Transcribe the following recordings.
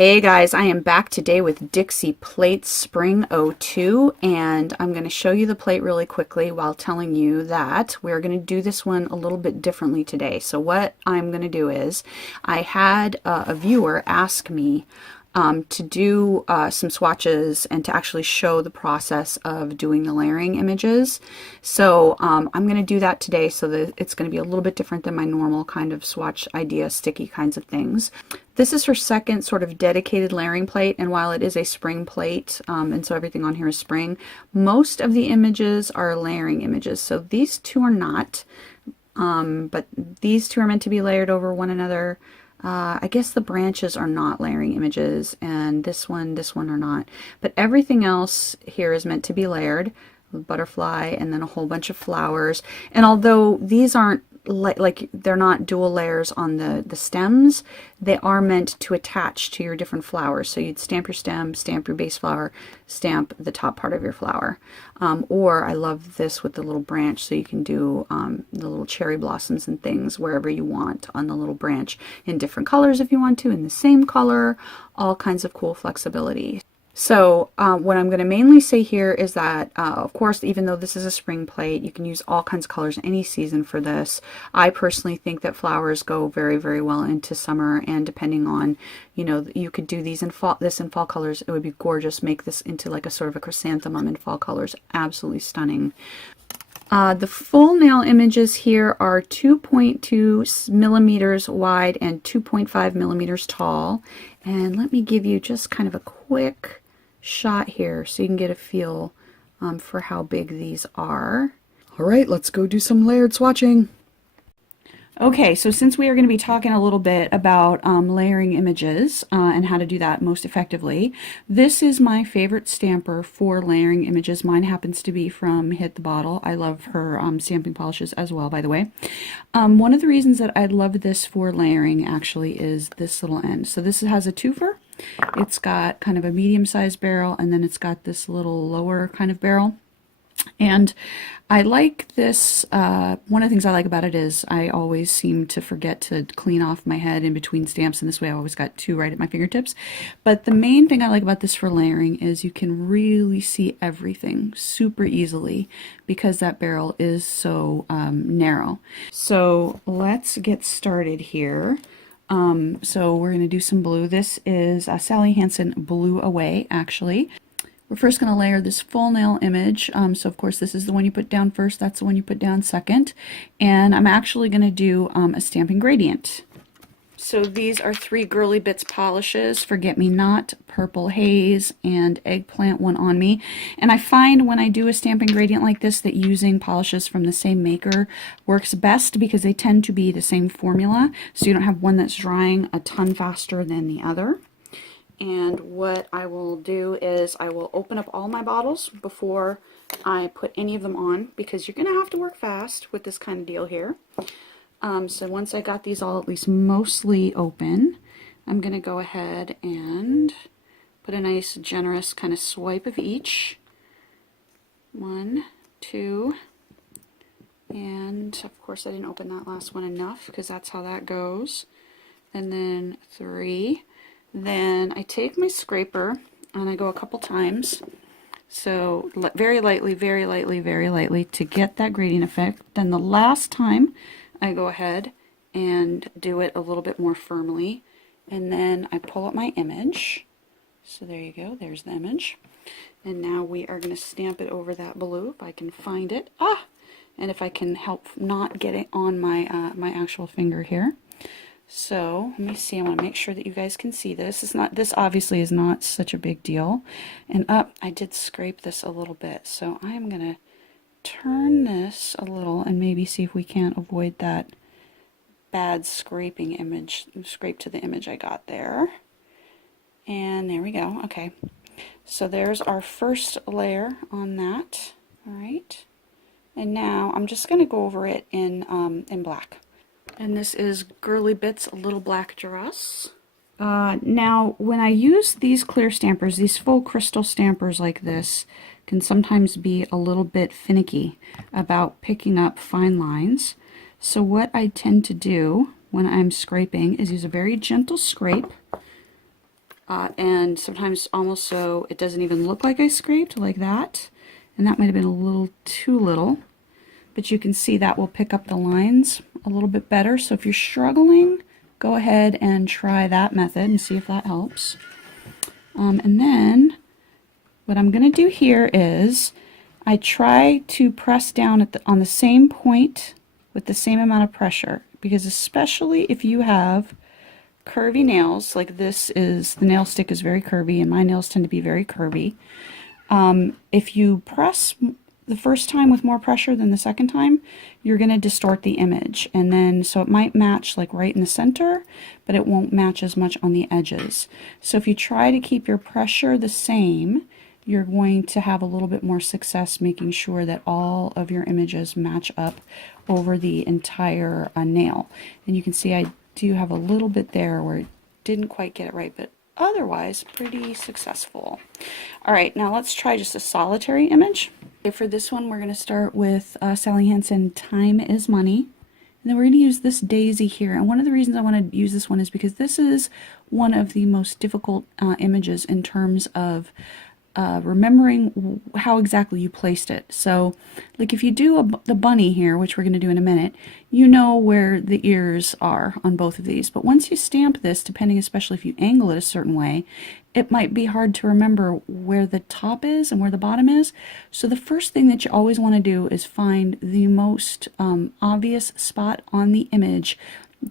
Hey guys, I am back today with Dixie Plates Spring 02, and I'm going to show you the plate really quickly while telling you that we're going to do this one a little bit differently today. So what I'm going to do is, I had a viewer ask me to do some swatches and to actually show the process of doing the layering images. So I'm going to do that today, so that it's going to be a little bit different than my normal kind of swatch idea, sticky kinds of things. This is her second sort of dedicated layering plate, and while it is a spring plate, and so everything on here is spring, most of the images are layering images. So these two are not, but these two are meant to be layered over one another. I guess the branches are not layering images, and this one are not. But everything else here is meant to be layered, with butterfly and then a whole bunch of flowers. And although these aren't like they're not dual layers on the stems, they are meant to attach to your different flowers. So you'd stamp your stem, stamp your base flower, stamp the top part of your flower. Or I love this with the little branch, so you can do the little cherry blossoms and things wherever you want on the little branch, in different colors if you want to, in the same color, all kinds of cool flexibility. So what I'm going to mainly say here is that, of course, even though this is a spring plate, you can use all kinds of colors any season for this. I personally think that flowers go very, very well into summer, and depending on, you know, you could do these in fall, in fall colors. It would be gorgeous. Make this into like a sort of a chrysanthemum in fall colors. Absolutely stunning. The full nail images here are 2.2 millimeters wide and 2.5 millimeters tall. And let me give you just kind of a quick shot here so you can get a feel for how big these are. All right, let's go do some layered swatching. Okay, so since we are going to be talking a little bit about layering images and how to do that most effectively, this is my favorite stamper for layering images. Mine happens to be from Hit the Bottle. I love her stamping polishes as well, by the way. One of the reasons that I love this for layering actually is this little end. So this has a twofer. It's got kind of a medium-sized barrel, and then it's got this little lower kind of barrel. And I like this, one of the things I like about it is I always seem to forget to clean off my head in between stamps, and this way I've always got two right at my fingertips. But the main thing I like about this for layering is you can really see everything super easily because that barrel is so narrow. So let's get started here. So we're going to do some blue. This is Sally Hansen Blue Away, actually. We're first going to layer this full nail image. So of course this is the one you put down first, that's the one you put down second. And I'm actually going to do a stamping gradient. So these are 3 Girly Bits polishes, Forget Me Not, Purple Haze, and Eggplant One On Me. And I find when I do a stamping gradient like this that using polishes from the same maker works best because they tend to be the same formula, so you don't have one that's drying a ton faster than the other. And what I will do is I will open up all my bottles before I put any of them on, because you're going to have to work fast with this kind of deal here. So once I got these all at least mostly open, I'm going to go ahead and put a nice generous kind of swipe of each. 1, 2, and of course I didn't open that last one enough because that's how that goes. And then 3. Then I take my scraper and I go a couple times. So very lightly, very lightly, very lightly to get that gradient effect. Then the last time I go ahead and do it a little bit more firmly, and then I pull up my image. So there you go, there's the image. And now we are going to stamp it over that blue if I can find it. And if I can help not get it on my my actual finger here. So let me see, I want to make sure that you guys can see this. This obviously is not such a big deal. And I did scrape this a little bit, so I'm going to turn this a little and maybe see if we can't avoid that bad scraping image, scrape to the image I got there. And there we go. Okay, so there's our first layer on that. All right, and now I'm just going to go over it in black. And this is Girly Bits Little Black Dress. Now, when I use these clear stampers, these full crystal stampers like this can sometimes be a little bit finicky about picking up fine lines. So what I tend to do when I'm scraping is use a very gentle scrape and sometimes almost so it doesn't even look like I scraped, like that. And that might have been a little too little, but you can see that will pick up the lines a little bit better. So if you're struggling, go ahead and try that method and see if that helps. And then what I'm going to do here is I try to press down on the same point with the same amount of pressure, because especially if you have curvy nails, like this is, the nail stick is very curvy and my nails tend to be very curvy. If you press the first time with more pressure than the second time, you're going to distort the image, and then so it might match like right in the center, but it won't match as much on the edges. So if you try to keep your pressure the same, you're going to have a little bit more success making sure that all of your images match up over the entire nail. And you can see I do have a little bit there where it didn't quite get it right, but otherwise pretty successful. All right, now let's try just a solitary image. Okay, for this one, we're going to start with Sally Hansen, Time is Money. And then we're going to use this daisy here. And one of the reasons I want to use this one is because this is one of the most difficult images in terms of remembering how exactly you placed it. So like if you do the bunny here, which we're going to do in a minute, you know where the ears are on both of these. But once you stamp this, depending especially if you angle it a certain way, it might be hard to remember where the top is and where the bottom is. So the first thing that you always want to do is find the most obvious spot on the image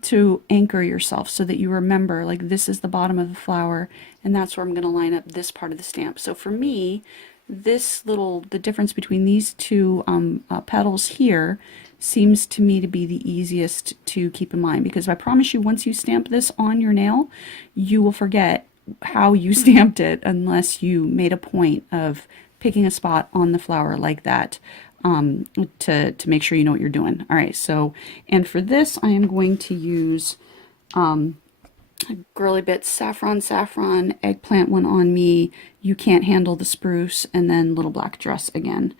to anchor yourself so that you remember, like, this is the bottom of the flower and that's where I'm going to line up this part of the stamp. So for me, the difference between these two petals here seems to me to be the easiest to keep in mind, because I promise you, once you stamp this on your nail, you will forget how you stamped it unless you made a point of picking a spot on the flower like that. To make sure you know what you're doing. All right, so, and for this I am going to use Girly Bits Saffron Eggplant one on me, You Can't Handle the Spruce, and then Little Black Dress again.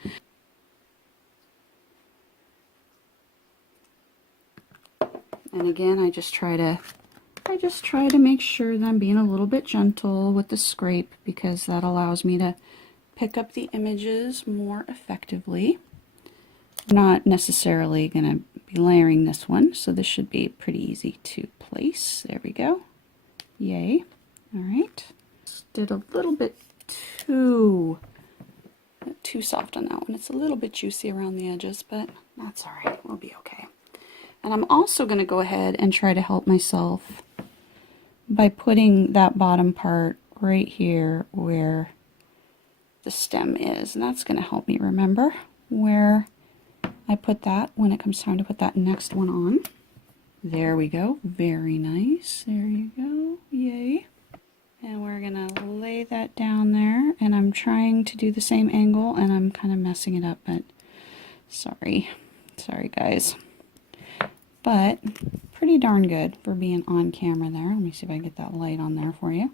And again, I just try to make sure that I'm being a little bit gentle with the scrape, because that allows me to pick up the images more effectively. I'm not necessarily going to be layering this one, so this should be pretty easy to place. There we go. Yay. All right. Did a little bit too soft on that one. It's a little bit juicy around the edges, but that's all right. We'll be okay. And I'm also going to go ahead and try to help myself by putting that bottom part right here where the stem is, and that's going to help me remember where I put that when it comes time to put that next one on. There we go. Very nice. There you go. Yay. And we're going to lay that down there, and I'm trying to do the same angle and I'm kind of messing it up, but sorry guys. But pretty darn good for being on camera there. Let me see if I can get that light on there for you.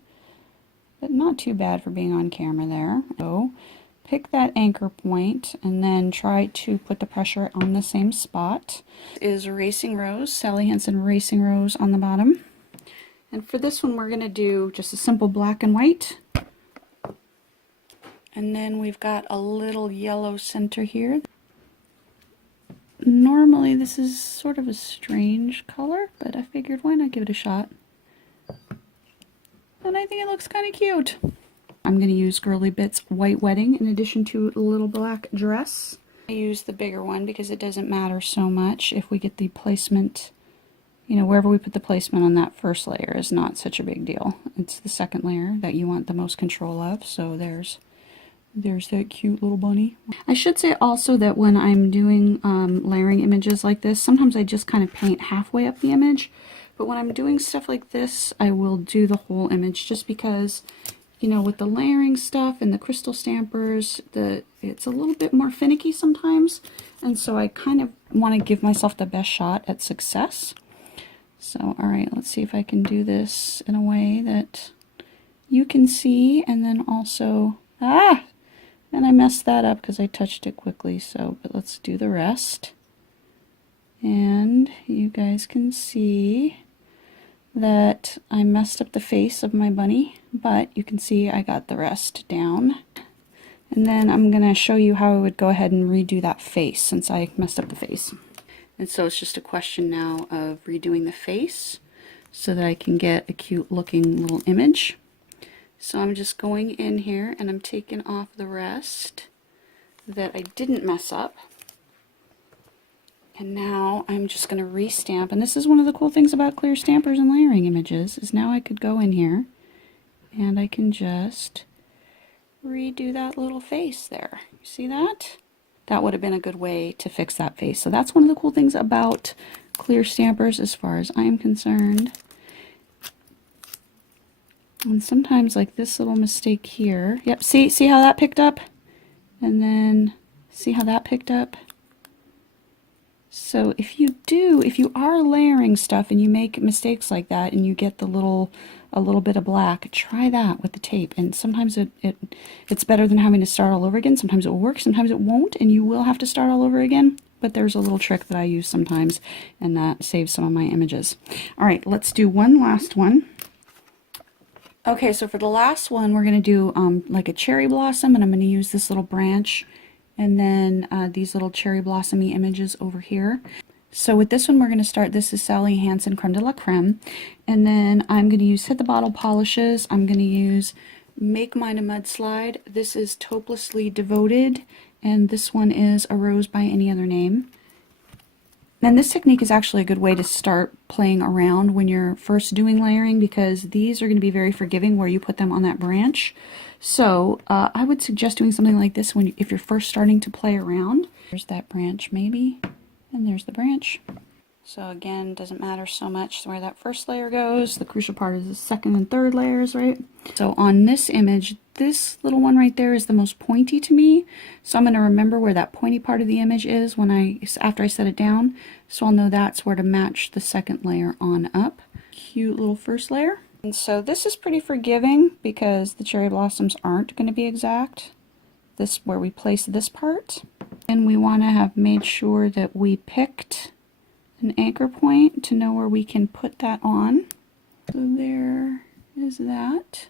But not too bad for being on camera there. So pick that anchor point and then try to put the pressure on the same spot. This is Racing Rose, Sally Hansen Racing Rose on the bottom. And for this one, we're going to do just a simple black and white. And then we've got a little yellow center here. Normally this is sort of a strange color, but I figured why not give it a shot. And I think it looks kind of cute. I'm going to use Girly Bits White Wedding in addition to Little Black Dress. I use the bigger one because it doesn't matter so much if we get the placement, you know, wherever we put the placement on that first layer is not such a big deal. It's the second layer that you want the most control of. So there's that cute little bunny. I should say also that when I'm doing layering images like this, sometimes I just kind of paint halfway up the image. But when I'm doing stuff like this, I will do the whole image, just because, you know, with the layering stuff and the crystal stampers, it's a little bit more finicky sometimes. And so I kind of want to give myself the best shot at success. So, all right, let's see if I can do this in a way that you can see, and then also, and I messed that up because I touched it quickly. So, but let's do the rest. And you guys can see that I messed up the face of my bunny, but you can see I got the rest down. And then I'm going to show you how I would go ahead and redo that face since I messed up the face. And so it's just a question now of redoing the face so that I can get a cute looking little image. So I'm just going in here and I'm taking off the rest that I didn't mess up. And now I'm just going to restamp. And this is one of the cool things about clear stampers and layering images, is now I could go in here and I can just redo that little face there. You see that? That would have been a good way to fix that face. So that's one of the cool things about clear stampers as far as I'm concerned. And sometimes like this little mistake here. Yep, see how that picked up? And then see how that picked up? So if you are layering stuff and you make mistakes like that and you get a little bit of black, try that with the tape. And sometimes it's better than having to start all over again. Sometimes it will work, sometimes it won't, and you will have to start all over again. But there's a little trick that I use sometimes, and that saves some of my images. All right, let's do one last one. Okay, so for the last one, we're going to do like a cherry blossom, and I'm going to use this little branch and then these little cherry blossomy images over here. So with this one, we're going to start, this is Sally Hansen Creme de la Creme, and then I'm going to use Hit the Bottle polishes. I'm going to use Make Mine a Mudslide. This is Topelessly Devoted, and this one is A Rose by Any Other Name. And this technique is actually a good way to start playing around when you're first doing layering, because these are going to be very forgiving where you put them on that branch. So I would suggest doing something like this if you're first starting to play around. There's that branch maybe, and there's the branch. So again, doesn't matter so much where that first layer goes. The crucial part is the second and third layers, right? So on this image, this little one right there is the most pointy to me. So I'm going to remember where that pointy part of the image is after I set it down. So I'll know that's where to match the second layer on up. Cute little first layer. And so this is pretty forgiving because the cherry blossoms aren't going to be exact. This where we place this part. And we want to have made sure that we picked an anchor point to know where we can put that on. So there is that.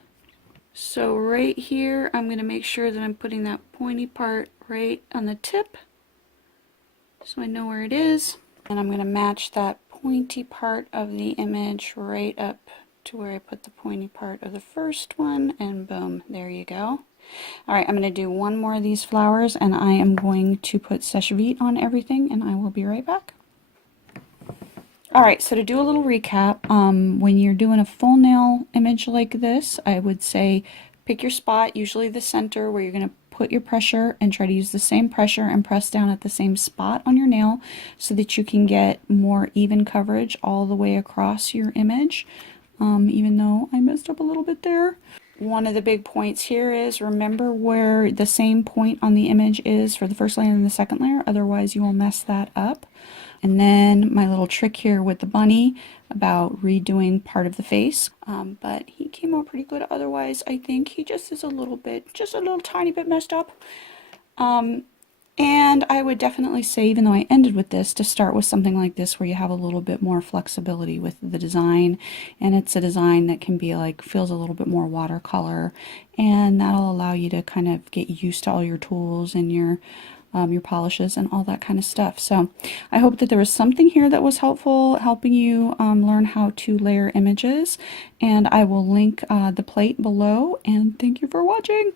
So right here, I'm going to make sure that I'm putting that pointy part right on the tip so I know where it is. And I'm going to match that pointy part of the image right up to where I put the pointy part of the first one, and boom, there you go. Alright, I'm going to do one more of these flowers, and I am going to put Sèche Vite on everything, and I will be right back. Alright, so to do a little recap, when you're doing a full nail image like this, I would say pick your spot, usually the center, where you're going to put your pressure and try to use the same pressure and press down at the same spot on your nail so that you can get more even coverage all the way across your image, even though I messed up a little bit there. One of the big points here is remember where the same point on the image is for the first layer and the second layer, otherwise you will mess that up. And then my little trick here with the bunny about redoing part of the face, but he came out pretty good. Otherwise, I think he just is just a little tiny bit messed up. And I would definitely say, even though I ended with this, to start with something like this where you have a little bit more flexibility with the design, and it's a design that can be like, feels a little bit more watercolor, and that'll allow you to kind of get used to all your tools and your polishes and all that kind of stuff. So I hope that there was something here that was helpful, helping you learn how to layer images, and I will link the plate below, and thank you for watching.